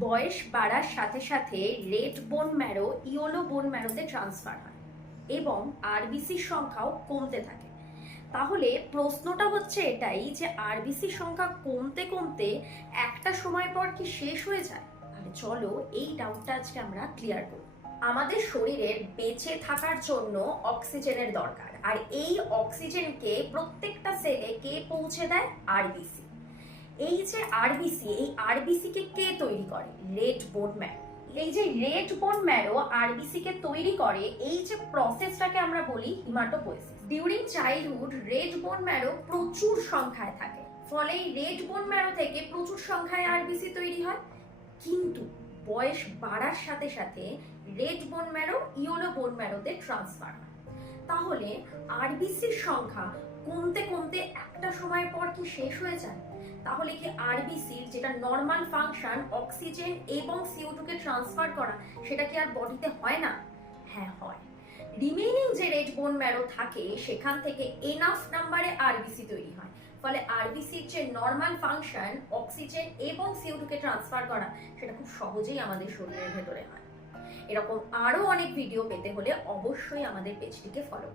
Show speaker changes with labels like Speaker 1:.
Speaker 1: বয়স বাড়ার সাথে সাথে রেড বোন ম্যারো, ইয়োলো বোন ম্যারোতে ট্রান্সফার হয় এবং আরবিসির সংখ্যাও কমতে থাকে। তাহলে প্রশ্নটা হচ্ছে এটাই যে আরবিসির সংখ্যা কমতে কমতে একটা সময় পর কি শেষ হয়ে যায়? তাহলে চলো, এই ডাউটটা আজকে আমরা ক্লিয়ার করি। আমাদের শরীরের বেঁচে থাকার জন্য অক্সিজেনের দরকার। আর এই অক্সিজেনকে প্রত্যেকটা সেলে কে পৌঁছে দেয়? আরবিসি এই যে আরবিসি এই আরবিসি কে কে তৈরি করে? রেড বোন ম্যারো এই যে রেড বোন ম্যারো আরবিসি কে তৈরি করে, এই যে প্রসেসটাকে আমরা বলি haematopoiesis during childhood red bone marrow প্রচুর সংখ্যায় থাকে। ফলে রেড বোন ম্যারো থেকে প্রচুর সংখ্যায় আরবিসি তৈরি হয়। কিন্তু বয়স বাড়ার সাথে সাথে রেড বোন ম্যারো ইয়োলো বোন ম্যারোতে ট্রান্সফার হয়। তাহলে আরবিসির সংখ্যা কমতে কমতে একটা সময় পর কি শেষ হয়ে যায়? তাহলে কি আরবিসির যেটা নর্মাল ফাংশন অক্সিজেন এবং সিও কে ট্রান্সফার করা, সেটা কি আর বডিতে হয় না? হ্যাঁ হয়। রিমেইনিং যে রেড বোন ম্যারো থাকে, সেখান থেকে এনাফ নাম্বারে আরবিসি তৈরি হয়। ফলে আরবিসির যে নর্মাল ফাংশন অক্সিজেন এবং সিও কে ট্রান্সফার করা, সেটা খুব সহজেই আমাদের শরীরের ভেতরে হয়। এরকম আরও অনেক ভিডিও পেতে হলে অবশ্যই আমাদের পেজটিকে ফলো